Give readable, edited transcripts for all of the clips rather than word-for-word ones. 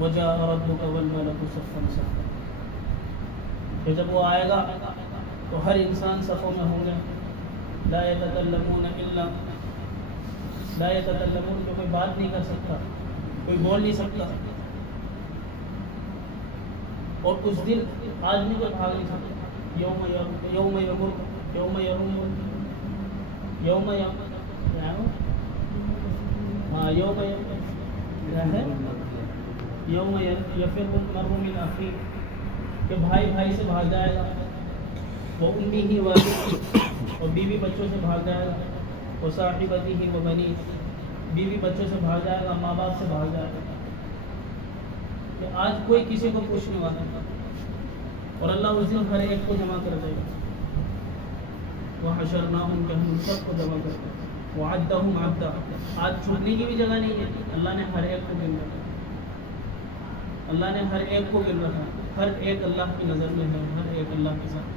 وجاء ربك والملك صفا صفا، کہ جب وہ آئے گا تو ہر انسان صفوں میں ہوں گے. لا يتكلمون الا لا يتكلمون، کہ کوئی بات نہیں کر سکتا، کوئی بول نہیں سکتا. اور اس دن آدمی کو بھاگ نہیں سکتا. یوم یوم یمر یوم یوم یوم یوم یفر المرء من اخیہ، کہ بھائی بھائی سے بھاگ جائے گا، وہ امی ہی اور بیوی بچوں سے بھاگ جائے گا، وہ صاحبتی ہی وہ بنی، بیوی بچوں سے بھاگ جائے گا، ماں باپ سے بھاگ جائے گا. کہ آج کوئی کسی کو پوچھنے والا نہیں، اور اللہ اس دن ہر ایک کو جمع کر دے گا. وحشرناہم، کہ ہم سب کو جمع کرتے ہیں. وعدہم عدا، آج چھپنے کی بھی جگہ نہیں ہے. اللہ نے ہر ایک کو گن رکھا، اللہ نے ہر ایک کو گن رکھا. ہر ایک اللہ کی نظر میں ہے، ہر ایک اللہ کے ساتھ.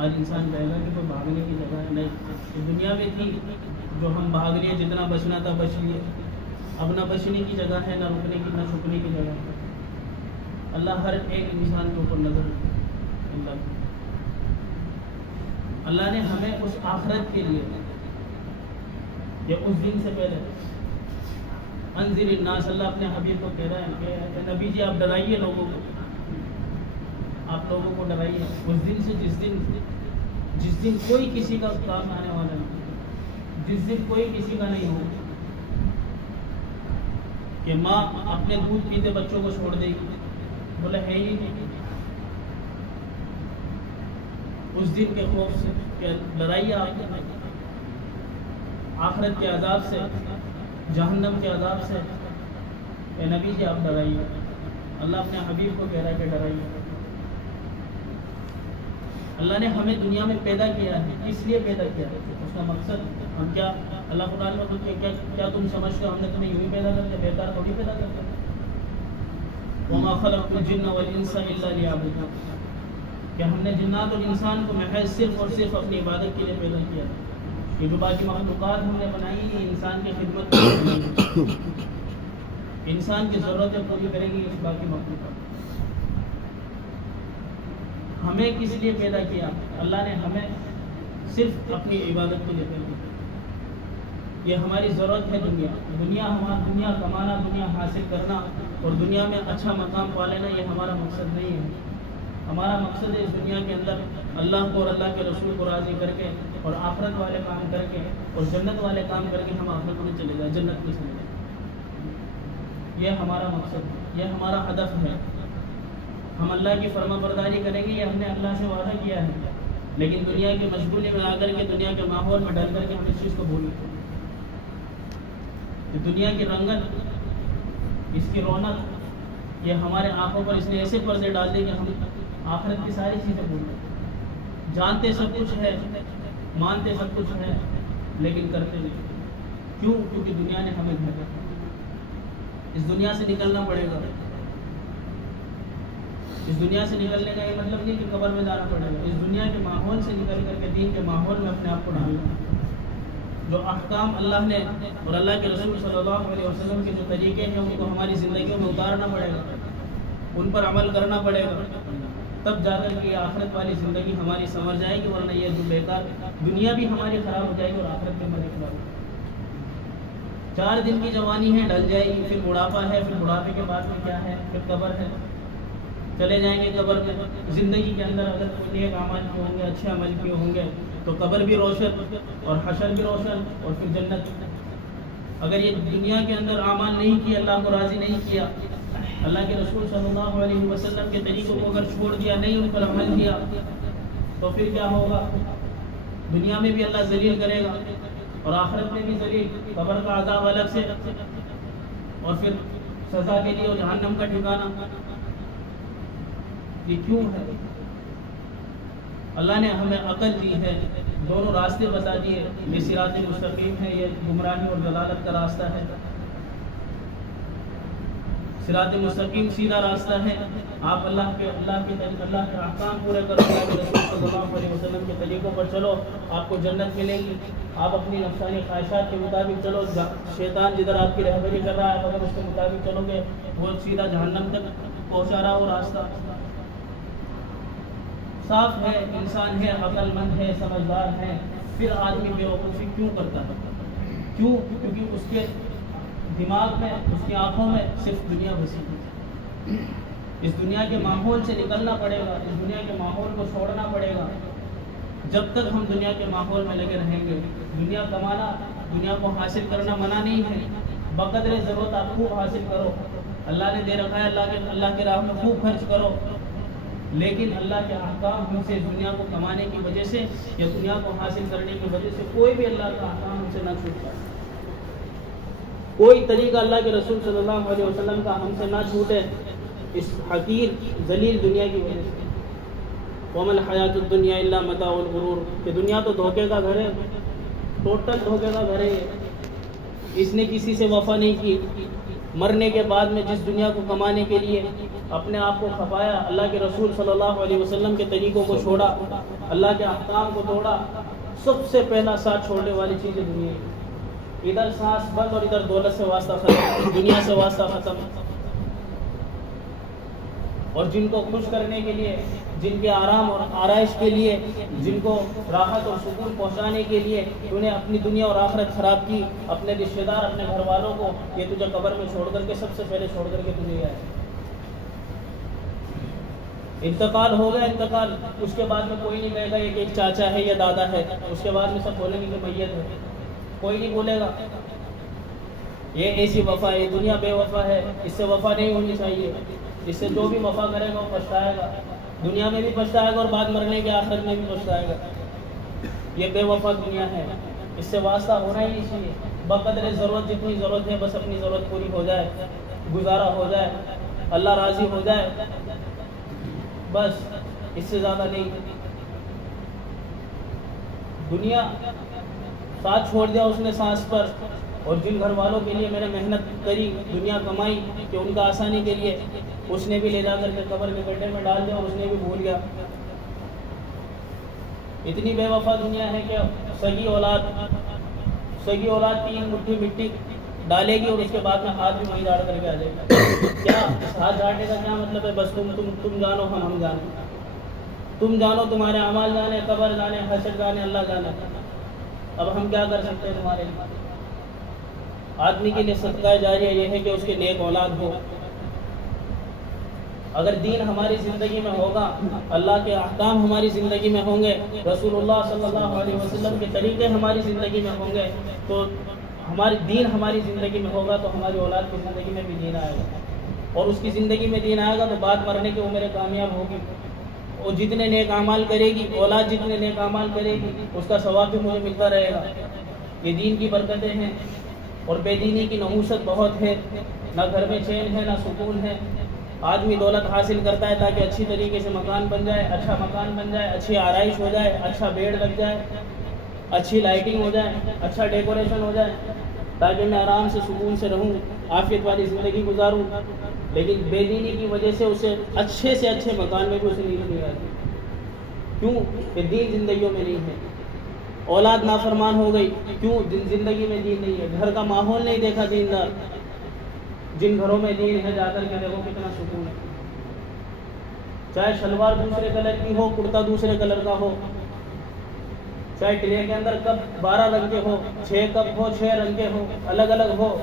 آج انسان کہے گا کہ کوئی بھاگنے کی جگہ ہے نہیں. دنیا میں تھی جو ہم بھاگ لیے، جتنا بچنا تھا بچ لیے. اب نہ بچنے کی جگہ ہے، نہ رکنے کی، نہ چھپنے کی جگہ ہے. اللہ ہر ایک انسان کے اوپر نظر رکھے. اللہ نے ہمیں اس آخرت کے لیے یا اس دن سے پہلے انذر الناس، اللہ اپنے حبیب کو کہہ رہا ہے کہ نبی جی آپ ڈرائیے لوگوں کو، آپ لوگوں کو ڈرائیے اس دن سے جس دن کوئی کسی کا کام آنے والا نہیں، جس دن کوئی کسی کا نہیں ہو. کہ ماں اپنے دودھ پیتے بچوں کو چھوڑ دے گی، بولے ہے ہی نہیں. اس دن کے خوف سے کہ لڑائیے آپ آخرت کے عذاب سے، جہنم کے عذاب سے. اے نبی جی آپ ڈرائیے. اللہ اپنے حبیب کو کہہ رہا ہے کہ ڈرائیے. اللہ نے ہمیں دنیا میں پیدا کیا ہے، کس لیے پیدا کیا ہے؟ اس کا مقصد ہم کیا اللہ قرآن میں کیا تم سمجھتے ہو ہم نے تمہیں یوں ہی پیدا کرتے؟ بیکار تھوڑی پیدا کرتے. وما خلقت الجن والانس الا ليعبدون، کہ ہم نے جنات اور انسان کو محض صرف اور صرف اپنی عبادت کے لیے پیدا کیا ہے. یہ جو باقی مخلوقات ہم نے بنائی یہ انسان کی خدمت کے لیے بنائی ہے. انسان کی ضرورتیں پوری کرے گی اس باقی مخلوقات. ہمیں کس لیے پیدا کیا؟ اللہ نے ہمیں صرف اپنی عبادت کے لیے پیدا کیا. یہ ہماری ضرورت ہے. دنیا کمانا، دنیا حاصل کرنا اور دنیا میں اچھا مقام پا لینا یہ ہمارا مقصد نہیں ہے. ہمارا مقصد ہے اس دنیا کے اندر اللہ کو اور اللہ کے رسول کو راضی کر کے اور آخرت والے کام کر کے اور جنت والے کام کر کے ہم آخرت میں چلے جائیں، جنت میں چلے جائیں. یہ ہمارا مقصد ہے، یہ ہمارا ہدف ہے. ہم اللہ کی فرما برداری کریں گے، یہ ہم نے اللہ سے وعدہ کیا ہے. لیکن دنیا کی مشغولی میں آ کر کے، دنیا کے ماحول میں ڈل کر کے ہم اس چیز کو بھول گئے. دنیا کی رنگت، اس کی رونق، یہ ہمارے آنکھوں پر اس نے ایسے پردے ڈال دیے کہ ہم آخرت کی ساری چیزیں بھول گئے. جانتے سب کچھ ہے، مانتے سب کچھ ہے، لیکن کرتے نہیں. کیوں؟ کیونکہ دنیا نے ہمیں بھیجا. اس دنیا سے نکلنا پڑے گا. اس دنیا سے نکلنے کا یہ مطلب نہیں کہ قبر میں جانا پڑے گا. اس دنیا کے ماحول سے نکل کر کے دین کے ماحول میں اپنے آپ کو ڈالنا. جو احکام اللہ نے اور اللہ کے رسول صلی اللہ علیہ وسلم کے جو طریقے ہیں ان کو ہماری زندگیوں میں اتارنا پڑے گا، ان پر عمل کرنا پڑے گا. تب جا کر کے آخرت والی زندگی ہماری سنور جائے گی. ورنہ یہ جو بیکار دنیا بھی ہماری خراب ہو جائے گی اور آخرت بھی ہماری خراب ہو جائے گی. 4 دن کی جوانی ہے، ڈل جائے گی. پھر بڑھاپا ہے، پھر بڑھاپے کے بعد میں کیا ہے؟ پھر قبر ہے. چلے جائیں گے قبر میں. زندگی کے اندر اگر کوئی نیک اعمال کیے ہوں گے، اچھے عمل کیے ہوں گے تو قبر بھی روشن اور حشر بھی روشن اور پھر جنت. اگر یہ دنیا کے اندر اعمال نہیں کیے، اللہ کو راضی نہیں کیا، اللہ کے رسول صلی اللہ علیہ وسلم کے طریقوں کو اگر چھوڑ دیا، نہیں ان پر عمل کیا، تو پھر کیا ہوگا؟ دنیا میں بھی اللہ ذلیل کرے گا اور آخرت میں بھی ذلیل. قبر کا عذاب الگ سے اور پھر سزا کے لیے اور جہنم کا ٹھکانہ. یہ کیوں ہے؟ اللہ نے ہمیں عقل دی ہے، دونوں راستے بتا دیے. یہ صراط مستقیم ہے، یہ گمراہی اور ضلالت کا راستہ ہے. صراط مستقیم سیدھا راستہ ہے. آپ اللہ کے احکام پورے کرو, اللہ کے رسول صلی اللہ علیہ وسلم کے طریقوں پر چلو, آپ کو جنت ملے گی. آپ اپنی نفسانی خواہشات کے مطابق چلو, شیطان جدھر آپ کی رہبری کر رہا ہے اگر اس کے مطابق چلو گے وہ سیدھا جہنم تک پہنچا رہا ہو راستہ. صاف ہے, انسان ہے, عقل مند ہے, سمجھدار ہے, پھر آدمی بے وقوفی کیوں کرتا ہے؟ کیوں؟ کیونکہ اس کے دماغ میں, اس کی آنکھوں میں صرف دنیا بسی ہے. اس دنیا کے ماحول سے نکلنا پڑے گا, اس دنیا کے ماحول کو چھوڑنا پڑے گا. جب تک ہم دنیا کے ماحول میں لگے رہیں گے, دنیا کمانا, دنیا کو حاصل کرنا منع نہیں ہے, بقدر ضرورت آپ خوب حاصل کرو. اللہ نے دے رکھا ہے, اللہ کے راہ میں خوب خرچ کرو, لیکن اللہ کے احکام ہم سے دنیا کو کمانے کی وجہ سے یا دنیا کو حاصل کرنے کی وجہ سے کوئی بھی اللہ کا احکام ہم سے نہ چھوٹ پائے. کوئی طریقہ اللہ کے رسول صلی اللہ علیہ وسلم کا ہم سے نہ چھوٹے اس حقیر ذلیل دنیا کی وجہ سے. وَمَا الْحَيَاةُ الدُّنْيَا إِلَّا مَتَاعُ الْغُرُورِ, کہ دنیا تو دھوکے کا گھر ہے, ٹوٹل دھوکے کا گھر ہے. اس نے کسی سے وفا نہیں کی. مرنے کے بعد میں جس دنیا کو کمانے کے لیے اپنے آپ کو کھپایا, اللہ کے رسول صلی اللہ علیہ وسلم کے طریقوں کو چھوڑا, اللہ کے احکام کو توڑا, سب سے پہلا ساتھ چھوڑنے والی چیز ہے دنیا. ادھر سانس بند اور ادھر دولت سے واسطہ ختم, دنیا سے واسطہ ختم. اور جن کو خوش کرنے کے لیے, جن کے آرام اور آرائش کے لیے, جن کو راحت اور سکون پہنچانے کے لیے انہیں اپنی دنیا اور آخرت خراب کی, اپنے رشتہ دار, اپنے گھر والوں کو یہ تجھے قبر میں چھوڑ کر کے, سب سے پہلے چھوڑ کر کے تجھے آئے. انتقال ہو گیا, انتقال, اس کے بعد میں کوئی نہیں کہے گا یہ کہ ایک چاچا ہے یا دادا ہے, اس کے بعد میں سب بولیں گے کہ میت ہے. کوئی نہیں بولے گا یہ ایسی وفا ہے, دنیا بے وفا ہے, اس سے وفا نہیں ہونی چاہیے. اس سے جو بھی وفا کرے گا وہ پچھتائے گا, دنیا میں بھی پچھتائے گا اور بعد مرنے کے آخرت میں بھی پچھتائے گا. یہ بے وفا دنیا ہے, اس سے واسطہ ہونا ہی نہیں چاہیے. بقدر ضرورت, جتنی ضرورت ہے بس اپنی ضرورت پوری ہو جائے, گزارا ہو جائے, اللہ راضی ہو جائے, بس اس سے زیادہ نہیں. دنیا ساتھ چھوڑ دیا اس نے سانس پر, اور جن گھر والوں کے لیے میں نے محنت کری, دنیا کمائی کہ ان کا آسانی کے لیے, اس نے بھی لے جا کر کے قبر کے گڈھے میں ڈال دیا اور اس نے بھی بھول گیا. اتنی بے وفا دنیا ہے کہ سگی اولاد 3 مٹھی مٹی ڈالے گی اور اس کے بعد میں ہاتھ بھی وہیں جاڑ کر کے آ جائے گا. کیا اس ہاتھ جاڑنے کا کیا مطلب ہے؟ بس تم جانو, ہم جانو, تم جانو, تمہارے اعمال جانے, قبر جانے, حشر جانے, اللہ جانے. اب ہم کیا کر سکتے ہیں تمہارے لیے؟ آدمی کے لیے صدقہ جاریہ یہ ہے کہ اس کے نیک اولاد ہو. اگر دین ہماری زندگی میں ہوگا, اللہ کے احکام ہماری زندگی میں ہوں گے, رسول اللہ صلی اللہ علیہ وسلم کے طریقے ہماری زندگی میں ہوں گے, تو ہماری دین ہماری زندگی میں ہوگا, تو ہماری اولاد کی زندگی میں بھی دین آئے گا. اور اس کی زندگی میں دین آئے گا تو بعد مرنے کی عمر کامیاب ہوگی. اور جتنے نیک اعمال کرے گی اولاد, جتنے نیک اعمال کرے گی اس کا ثواب بھی مجھے ملتا رہے گا. یہ دین کی برکتیں ہیں. اور بے دینی کی نحوست بہت ہے, نہ گھر میں چین ہے, نہ سکون ہے. آدمی دولت حاصل کرتا ہے تاکہ اچھی طریقے سے مکان بن جائے, اچھا مکان بن جائے, اچھی آرائش ہو جائے, اچھا بیڈ لگ جائے, اچھی لائٹنگ ہو جائے, اچھا ڈیکوریشن ہو جائے, تاکہ میں آرام سے سکون سے رہوں, عافیت والی زندگی گزاروں. لیکن بے دینی کی وجہ سے اسے اچھے سے اچھے مکان میں بھی اسے نیند نہیں آتی. کیوں؟ کہ دین زندگیوں میں نہیں ہے. اولاد نافرمان ہو گئی, کیوں؟ زندگی میں دین نہیں ہے. گھر کا ماحول نہیں دیکھا دیندار. جن گھروں میں دین ہے جا کر کے دیکھو کتنا سکون ہے. چاہے شلوار دوسرے کلر کی ہو, کرتا دوسرے کلر کا ہو, چاہے ٹرے کے اندر کپ 12 رنگ کے ہو, 6 کپ ہو, 6 رنگ کے ہو, الگ الگ ہو,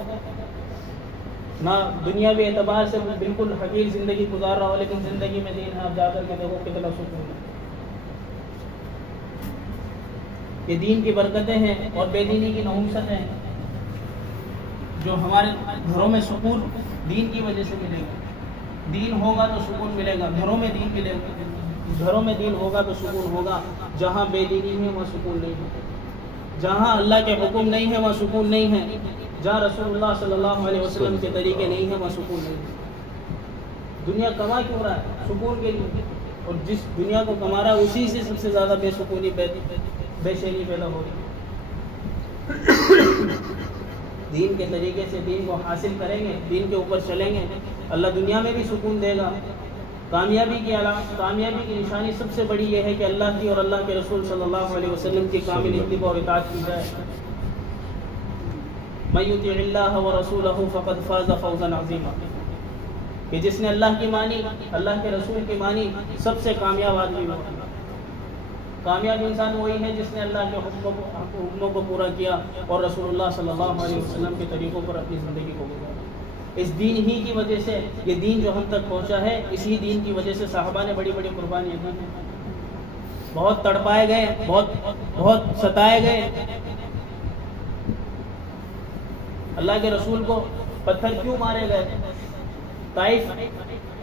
نہ دنیاوی اعتبار سے بالکل حقیر زندگی گزار رہا ہو, لیکن زندگی میں دین ہے. آپ جا کر کے دیکھو کتنا سکون ہے. یہ دین کی برکتیں ہیں اور بے دینی کی نحوست ہیں جو ہمارے گھروں میں سکون دین کی وجہ سے ملے گا. دین ہوگا تو سکون ملے گا, گھروں میں دین ملے گا. گھروں میں دین ہوگا تو سکون ہوگا. جہاں بے دینی ہے وہاں سکون نہیں ہے. جہاں اللہ کے حکم نہیں ہے وہاں سکون نہیں ہے. جہاں رسول اللہ صلی اللہ علیہ وسلم کے طریقے نہیں ہیں وہاں سکون نہیں ہے. دنیا کما کیوں رہا ہے؟ سکون کے لیے. اور جس دنیا کو کما رہا ہے اسی سے سب سے زیادہ بے سکونی, بے چینی پیدا ہو رہی. دین کے طریقے سے دین کو حاصل کریں گے, دین کے اوپر چلیں گے, اللہ دنیا میں بھی سکون دے گا۔ کامیابی کی نشانی سب سے بڑی یہ ہے کہ اللہ کی اور اللہ کے رسول صلی اللہ علیہ وسلم کی کامل اتباع اور اطاعت کی جائے۔ من یطع اللہ ورسولہ فقد فاز فوزا عظیما، کہ جس نے اللہ کی مانی، اللہ کے رسول کی مانی، سب سے کامیاب آدمی ہوا۔ کامیاب انسان وہی ہے جس نے اللہ کے حکموں کو پورا کیا اور رسول اللہ صلی اللہ علیہ وسلم کے طریقوں پر اپنی زندگی کو گزارا۔ اس دین ہی کی وجہ سے، یہ دین جو ہم تک پہنچا ہے، اسی دین کی وجہ سے صحابہ نے بڑی بڑی قربانیاں دی ہیں۔ بہت تڑپائے گئے، بہت ستائے گئے۔ اللہ کے رسول کو پتھر کیوں مارے گئے؟ طائف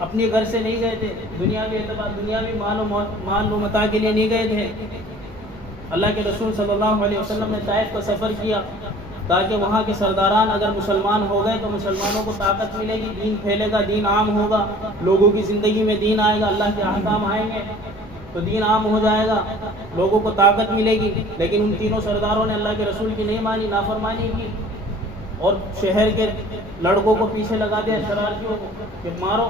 اپنے گھر سے نہیں گئے تھے، دنیاوی مال و متاع کے لیے نہیں گئے تھے۔ اللہ کے رسول صلی اللہ علیہ وسلم نے طائف کا سفر کیا تاکہ وہاں کے سرداران اگر مسلمان ہو گئے تو مسلمانوں کو طاقت ملے گی، دین پھیلے گا، دین عام ہوگا، لوگوں کی زندگی میں دین آئے گا، اللہ کے احکام آئیں گے تو دین عام ہو جائے گا، لوگوں کو طاقت ملے گی۔ لیکن ان تینوں سرداروں نے اللہ کے رسول کی نہیں مانی، نافرمانی کی، اور شہر کے لڑکوں کو پیچھے لگا دیا، شرارتیوں کو کہ مارو۔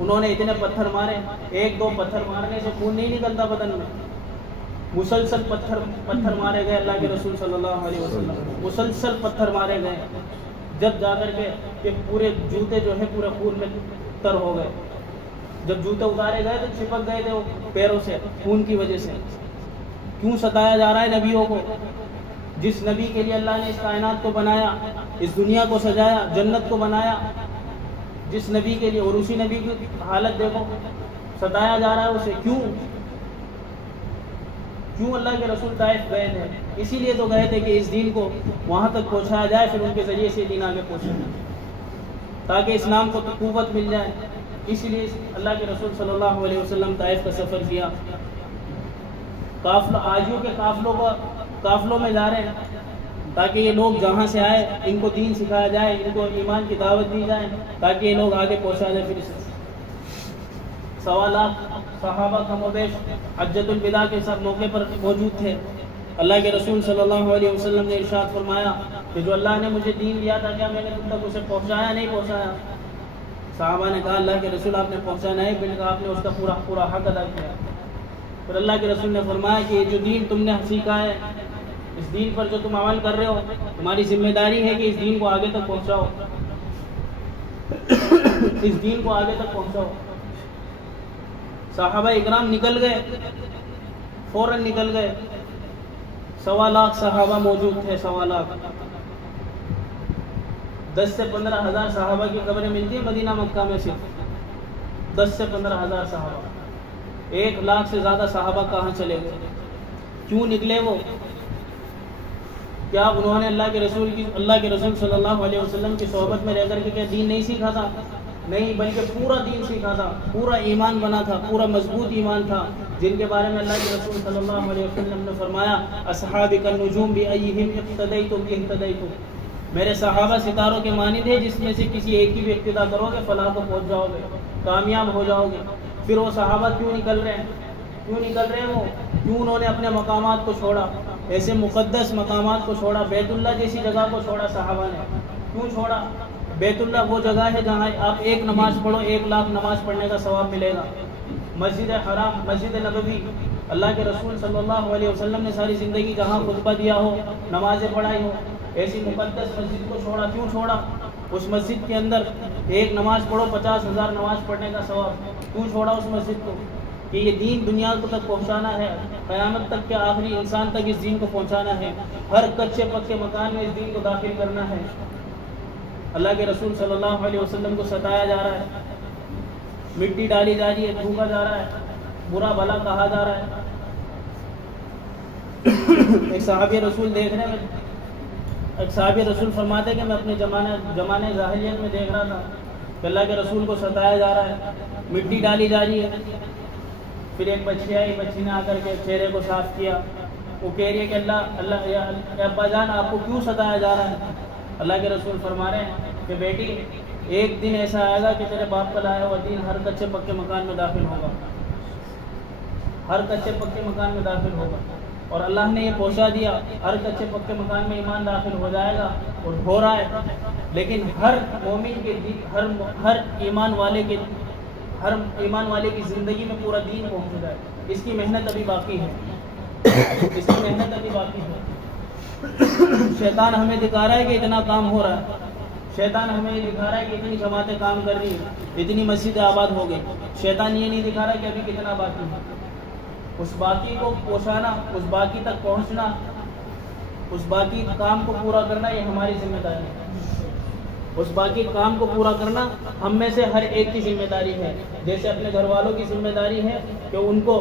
انہوں نے اتنے پتھر مارے، ایک دو پتھر مارنے سے خون نہیں نکلتا بدن میں، مسلسل پتھر مارے گئے اللہ کے رسول صلی اللہ علیہ وسلم، مسلسل پتھر مارے گئے، جب جا کر کے کہ پورے جوتے جو ہے پورے خون میں تر ہو گئے۔ جب جوتے اتارے گئے تو چپک گئے تھے وہ پیروں سے خون کی وجہ سے۔ کیوں ستایا جا رہا ہے نبیوں کو؟ جس نبی کے لیے اللہ نے اس کائنات کو بنایا، اس دنیا کو سجایا، جنت کو بنایا، جس نبی کے لیے، اور اسی نبی کی حالت دیکھو، ستایا جا رہا ہے اسے۔ کیوں اللہ کے رسول طائف گئے تھے؟ اسی لیے تو گئے تھے کہ اس دین کو وہاں تک پہنچایا جائے، پھر ان کے ذریعے سے دین آگے پہنچے تاکہ اسلام کو قوت مل جائے۔ اسی لیے اللہ کے رسول صلی اللہ علیہ وسلم طائف کا سفر کیا۔ آجیوں کے قافلوں میں جا رہے ہیں تاکہ یہ لوگ جہاں سے آئے ان کو دین سکھایا جائے، ان کو ایمان کی دعوت دی جائے تاکہ یہ لوگ آگے پہنچا جائے۔ پھر 1.25 لاکھ صحابہ کم و بیش حجۃ الوداع کے سب موقع پر موجود تھے۔ اللہ کے رسول صلی اللہ علیہ وسلم نے ارشاد فرمایا کہ جو اللہ نے مجھے دین دیا تھا، کیا میں نے تم تک اسے پہنچایا نہیں پہنچایا؟ صحابہ نے کہا اللہ کے رسول آپ نے پہنچانا ہے، پھر کہا آپ نے اس کا پورا حق ادا کیا۔ پھر اللہ کے رسول نے فرمایا کہ یہ جو دین تم نے سیکھا ہے، اس دین پر جو تم عمل کر رہے ہو، تمہاری ذمہ داری ہے کہ اس دین کو آگے تک پہنچاؤ، اس دین کو آگے تک پہنچاؤ۔ صحابہ اکرام نکل گئے، فوراً نکل گئے۔ 1.25 لاکھ صحابہ موجود تھے، 1.25 لاکھ۔ 10 سے 15 ہزار صحابہ کی قبریں ملتی ہیں مدینہ مکہ میں، صرف 10 سے 15 ہزار صحابہ۔ 1 لاکھ سے زیادہ صحابہ کہاں چلے گئے؟ کیوں نکلے وہ؟ کیا انہوں نے اللہ کے رسول صلی اللہ علیہ وسلم کی صحبت میں رہ کر کے کیا دین نہیں سیکھا تھا؟ نہیں، بلکہ پورا دین سیکھا تھا، پورا ایمان بنا تھا، پورا مضبوط ایمان تھا، جن کے بارے میں اللہ کے رسول صلی اللہ علیہ وسلم نے فرمایا اصحابی النجوم بأیہم اقتدیتم اہتدیتم، میرے صحابہ ستاروں کے مانند ہیں، جس میں سے کسی ایک کی بھی اقتدا کرو گے فلاح کو پہنچ جاؤ گے، کامیاب ہو جاؤ گے۔ پھر وہ صحابہ کیوں نکل رہے ہیں وہ؟ کیوں انہوں نے اپنے مقامات کو چھوڑا، ایسے مقدس مقامات کو چھوڑا؟ بیت اللہ جیسی جگہ کو چھوڑا صحابہ نے، کیوں چھوڑا؟ بیت اللہ وہ جگہ ہے جہاں آپ ایک نماز پڑھو 1 لاکھ نماز پڑھنے کا ثواب ملے گا۔ مسجد حرام، مسجد نبوی، اللہ کے رسول صلی اللہ علیہ وسلم نے ساری زندگی جہاں خطبہ دیا ہو، نمازیں پڑھائی ہو، ایسی مقدس مسجد کو چھوڑا۔ کیوں چھوڑا؟ اس مسجد کے اندر ایک نماز پڑھو 50,000 نماز پڑھنے کا ثواب۔ کیوں چھوڑا اس مسجد کو؟ کہ یہ دین دنیا کو تک پہنچانا ہے، قیامت تک کے آخری انسان تک اس دین کو پہنچانا ہے، ہر کچے پکے مکان میں اس دین کو داخل کرنا ہے۔ اللہ کے رسول صلی اللہ علیہ وسلم کو ستایا جا رہا ہے، مٹی ڈالی جا رہی ہے، تھوکا جا رہا ہے، برا بھلا کہا جا رہا ہے۔ ایک صحابی رسول دیکھ رہے ہیں، ایک صحابی رسول فرماتے کہ میں اپنے زمانے جاہلیت میں دیکھ رہا تھا کہ اللہ کے رسول کو ستایا جا رہا ہے، مٹی ڈالی جا رہی ہے۔ پھر ایک بچی آئی، بچی نے آ کر کے چہرے کو صاف کیا، وہ کہہ رہی ہے کہ اللہ ابا جان آپ کو کیوں ستایا جا رہا ہے؟ اللہ کے رسول فرما رہے ہیں کہ بیٹی ایک دن ایسا آئے گا کہ تیرے باپ کا لایا ہوا دین ہر کچے پکے مکان میں داخل ہوگا، ہر کچے پکے مکان میں داخل ہوگا، اور اللہ نے یہ پہنچا دیا، ہر کچے پکے مکان میں ایمان داخل ہو جائے گا، اور ہو رہا ہے۔ لیکن ہر مومن کے ہر ایمان والے کی زندگی میں پورا دین پہنچ جائے، اس کی محنت ابھی باقی ہے، شیطان ہمیں دکھا رہا ہے کہ اتنا کام ہو رہا ہے، شیطان ہمیں یہ دکھا رہا ہے کہ اتنی جماعتیں کام کر رہی ہیں، اتنی مسجدیں آباد ہو گئی، شیطان یہ نہیں دکھا رہا کہ ابھی کتنا باقی ہے۔ اس باقی کو پہنچانا، اس باقی تک پہنچنا، اس باقی کام کو پورا کرنا یہ ہماری ذمہ داری ہے۔ اس باقی کام کو پورا کرنا ہم میں سے ہر ایک کی ذمہ داری ہے، جیسے اپنے گھر والوں کی ذمہ داری ہے کہ ان کو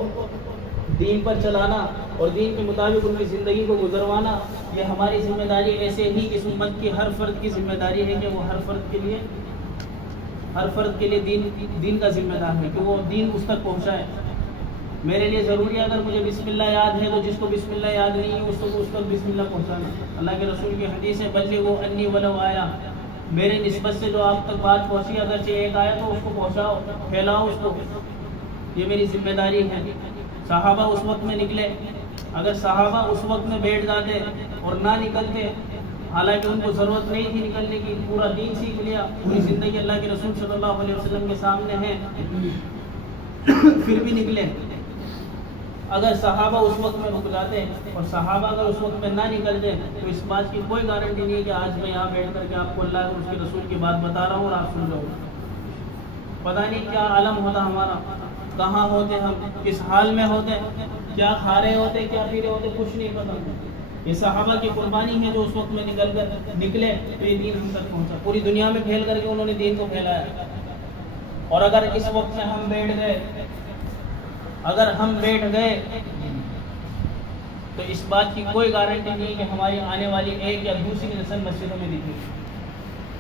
دین پر چلانا اور دین کے مطابق ان کی زندگی کو گزروانا، یہ ہماری ذمہ داری ایسے ہی اس امت کی ہر فرد کی ذمہ داری ہے کہ وہ ہر فرد کے لیے دین کا ذمہ دار ہے کہ وہ دین اس تک پہنچائے۔ میرے لیے ضروری ہے اگر مجھے بسم اللہ یاد ہے تو جس کو بسم اللہ یاد نہیں ہے اس تک بسم اللہ پہنچانا۔ اللہ کے رسول کی حدیث ہے بلغوا انی ولو آیا، میرے نسبت سے جو آپ تک بات پہنچی اگرچہ ایک آیا تو اس کو پہنچاؤ، پھیلاؤ اس کو، یہ میری ذمہ داری ہے۔ صحابہ اس وقت میں نکلے، اگر صحابہ اس وقت میں بیٹھ جاتے اور نہ نکلتے، حالانکہ ان کو ضرورت نہیں تھی نکلنے کی، پورا دین سیکھ لیا، پوری زندگی اللہ کے رسول صلی اللہ علیہ وسلم کے سامنے ہے، پھر بھی نکلے۔ اگر صحابہ اس وقت میں رک جاتے اور صحابہ اگر اس وقت میں نہ نکلتے تو اس بات کی کوئی گارنٹی نہیں ہے کہ آج میں یہاں بیٹھ کر کے آپ کو اللہ اور اس کے رسول کی بات بتا رہا ہوں اور آپ سن رہے ہو۔ پتہ نہیں کیا عالم ہوتا ہمارا، کہاں ہوتے ہم، کس حال میں ہوتے، کیا کھا رہے ہوتے، کیا پی رہے ہوتے، کچھ نہیں پتہ۔ یہ صحابہ کی قربانی ہے جو اس وقت میں نکلے تو یہ دین ہم تک پہنچا، پوری دنیا میں پھیل کر کے انہوں نے دین کو پھیلایا۔ اور اگر اس وقت میں ہم بیٹھ گئے تو اس بات کی کوئی گارنٹی نہیں کہ ہماری آنے والی ایک یا دوسری نسل مسجدوں میں دکھے،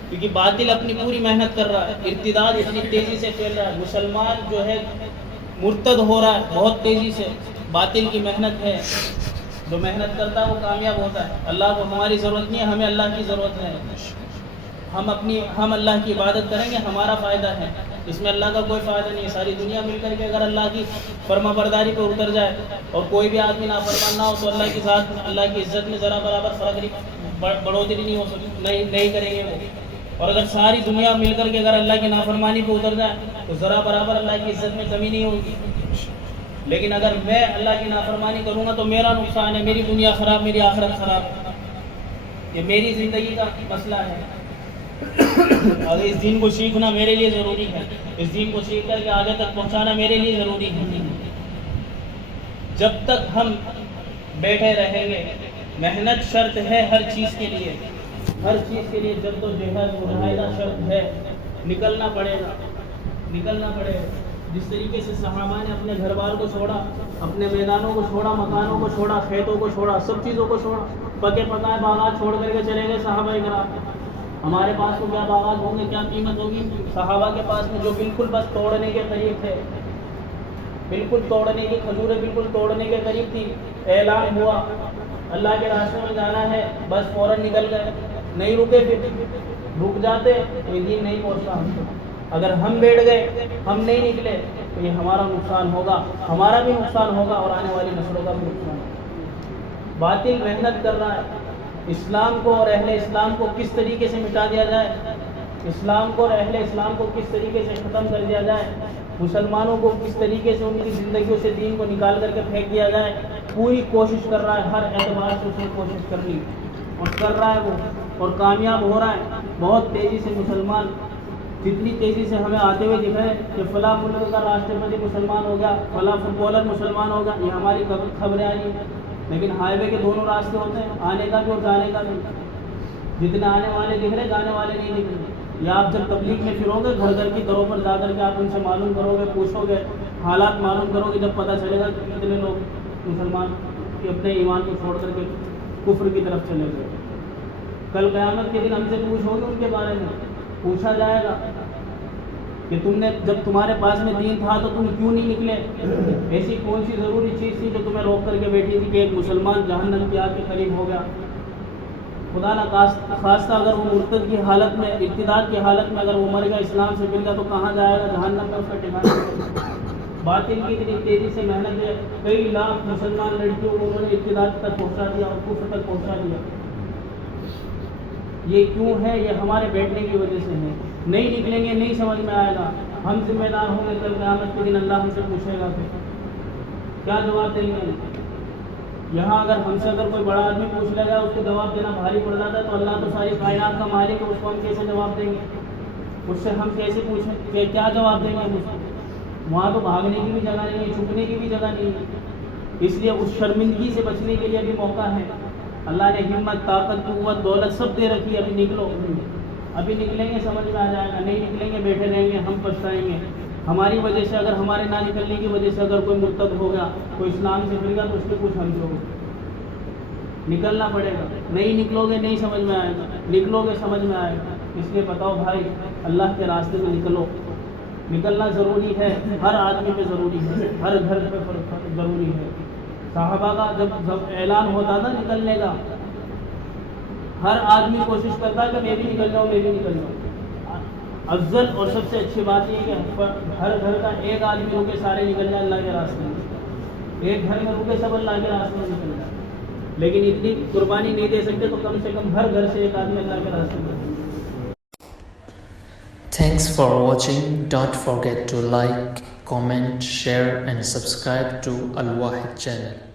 کیونکہ باطل اپنی پوری محنت کر رہا ہے، ارتداد اتنی تیزی سے پھیل رہا ہے، مسلمان جو ہے مرتد ہو رہا ہے بہت تیزی سے۔ باطل کی محنت ہے، جو محنت کرتا ہے وہ کامیاب ہوتا ہے۔ اللہ کو ہماری ضرورت نہیں ہے، ہمیں اللہ کی ضرورت ہے۔ ہم اللہ کی عبادت کریں گے، ہمارا فائدہ ہے، اس میں اللہ کا کوئی فائدہ نہیں ہے۔ ساری دنیا مل کر کے اگر اللہ کی فرما برداری پر اتر جائے اور کوئی بھی آدمی نافرمان نہ ہو تو اللہ کی ذات، اللہ کی عزت میں ذرا برابر بڑھوتری نہیں ہو سکتی، نہیں کریں گے وہ۔ اور اگر ساری دنیا مل کر کے اگر اللہ کی نافرمانی پہ اتر جائے تو ذرا برابر اللہ کی عزت میں کمی نہیں ہوگی۔ لیکن اگر میں اللہ کی نافرمانی کروں گا تو میرا نقصان ہے، میری دنیا خراب، میری آخرت خراب، یہ میری زندگی کا مسئلہ ہے۔ اور اس دین کو سیکھنا میرے لیے ضروری ہے، اس دین کو سیکھ کر کے آگے تک پہنچانا میرے لیے ضروری ہے۔ جب تک ہم بیٹھے رہیں گے، محنت شرط ہے ہر چیز کے لیے، جب تو جہاد مجاہدہ شرط ہے، نکلنا پڑے گا۔ جس طریقے سے صحابہ نے اپنے گھر بار کو چھوڑا، اپنے میدانوں کو چھوڑا، مکانوں کو چھوڑا، کھیتوں کو چھوڑا، سب چیزوں کو چھوڑا، پکے پکائے باغات چھوڑ کر کے چلے گئے صحابہ کرام۔ ہمارے پاس تو کیا باغات ہوں گے، کیا قیمت ہوگی صحابہ کے پاس میں جو بالکل بس توڑنے کے قریب تھے، بالکل توڑنے کی کھجوریں بالکل توڑنے کے قریب تھی، اعلان ہوا اللہ کے راستے میں جانا ہے، بس فوراً نکل گئے، نہیں رکے، پھر رک جاتے تو یہ دین نہیں پہنچتا ہم کو۔ اگر ہم بیٹھ گئے، ہم نہیں نکلے تو یہ ہمارا نقصان ہوگا، ہمارا بھی نقصان ہوگا اور آنے والی نسلوں کا بھی نقصان ہوگا۔ باطل محنت کر رہا ہے، اسلام کو اور اہل اسلام کو کس طریقے سے مٹا دیا جائے، اسلام کو اور اہل اسلام کو کس طریقے سے ختم کر دیا جائے، مسلمانوں کو کس طریقے سے ان کی زندگیوں سے دین کو نکال کر کے پھینک دیا جائے، پوری کوشش کر رہا ہے، ہر اعتبار سے اس نے کوشش کر لی اور کر رہا ہے وہ، اور کامیاب ہو رہا ہے۔ بہت تیزی سے مسلمان، جتنی تیزی سے ہمیں آتے ہوئے دکھ رہے ہیں کہ فلاں ملک کا راشٹرپتی مسلمان ہو گیا، فلاں فٹ بالر مسلمان ہو گیا، یہ ہماری خبریں آ رہی ہیں، لیکن ہائی وے کے دونوں راستے ہوتے ہیں، آنے کا بھی اور جانے کا بھی۔ جتنے آنے والے دکھ رہے، جانے والے نہیں دکھ رہے۔ یا آپ جب تبلیغ میں پھرو گے، گھر گھر کی گھروں پر جا کر کے آپ ان سے معلوم کرو گے، پوچھو گے، حالات معلوم کرو گے، جب پتہ چلے گا کہ کتنے لوگ مسلمان اپنے ایمان کو چھوڑ کر کے کفر کی طرف چلے گئے۔ کل قیامت کے دن ہم سے پوچھو گے، ان کے بارے میں پوچھا جائے گا کہ تم نے جب تمہارے پاس میں دین تھا تو تم کیوں نہیں نکلے، ایسی کون سی ضروری چیز تھی جو تمہیں روک کر کے بیٹھی تھی کہ ایک مسلمان جہنم کی آگ کے قریب ہو گیا۔ خدا نہ خواستہ اگر وہ مرتد کی حالت میں، ارتداد کی حالت میں اگر وہ مر گیا، اسلام سے مل گیا تو کہاں جائے گا، جہنم میں اس کا ٹھکانہ۔ باطل کی اتنی تیزی سے محنت ہے، کئی لاکھ مسلمان لڑکیوں کو انہوں نے ارتداد تک پہنچا دیا اور کفر تک پہنچا دیا۔ یہ کیوں ہے؟ یہ ہمارے بیٹھنے کی وجہ سے ہے. نہیں نکلیں گے نہیں سمجھ میں آئے گا. ہم ذمہ دار ہوں گے کل قیامت کے دن اللہ ہم سے پوچھے گا پھر کیا جواب دیں گے؟ یہاں اگر ہم سے اگر کوئی بڑا آدمی پوچھ لے گا اس کو جواب دینا بھاری پڑ جاتا ہے تو اللہ تو ساری کائنات کا مالک ہے, اس کو ہم کیسے جواب دیں گے؟ اس سے ہم کیسے پوچھیں کہ کیا جواب دیں گے؟ وہاں تو بھاگنے کی بھی جگہ نہیں ہے, چھپنے کی بھی جگہ نہیں ہے. اس لیے اس شرمندگی سے بچنے کے لیے بھی موقع ہے. اللہ نے ہمت, طاقت, قوت, دولت سب دے رکھی ہے. ابھی نکلو, ابھی نکلیں گے سمجھ میں آ جائے گا. نہیں نکلیں گے بیٹھے رہیں گے, ہم پچھتائیں گے. ہماری وجہ سے اگر ہمارے نہ نکلنے کی وجہ سے اگر کوئی مرتد ہو گیا, کوئی اسلام سے پھر گیا تو اس پہ کچھ ہم لوگ نکلنا پڑے گا. نہیں نکلو گے نہیں سمجھ میں آئے گا, نکلو گے سمجھ میں آئے گا. اس لیے بتاؤ بھائی, اللہ کے راستے میں نکلو. نکلنا ضروری ہے, ہر آدمی پہ ضروری ہے, ہر گھر پہ ضروری ہے. صحابہ کا جب اعلان ہوتا تھا نکلنے کا, ہر آدمی کوشش کرتا ہے کہ میں بھی نکل جاؤں, میں بھی نکل جاؤں. افضل اور سب سے اچھی بات یہ ہے کہ ہر گھر کا ایک آدمی رکے, سارے نکل جائیں اللہ کے راستے میں. ایک گھر میں رکے سب اللہ کے راستے میں نکل جائیں. لیکن اتنی قربانی نہیں دے سکتے تو کم سے کم ہر گھر سے ایک آدمی اللہ کے راستے میں. Thanks for watching. Don't forget to like, comment, share and subscribe to Al Wahid channel.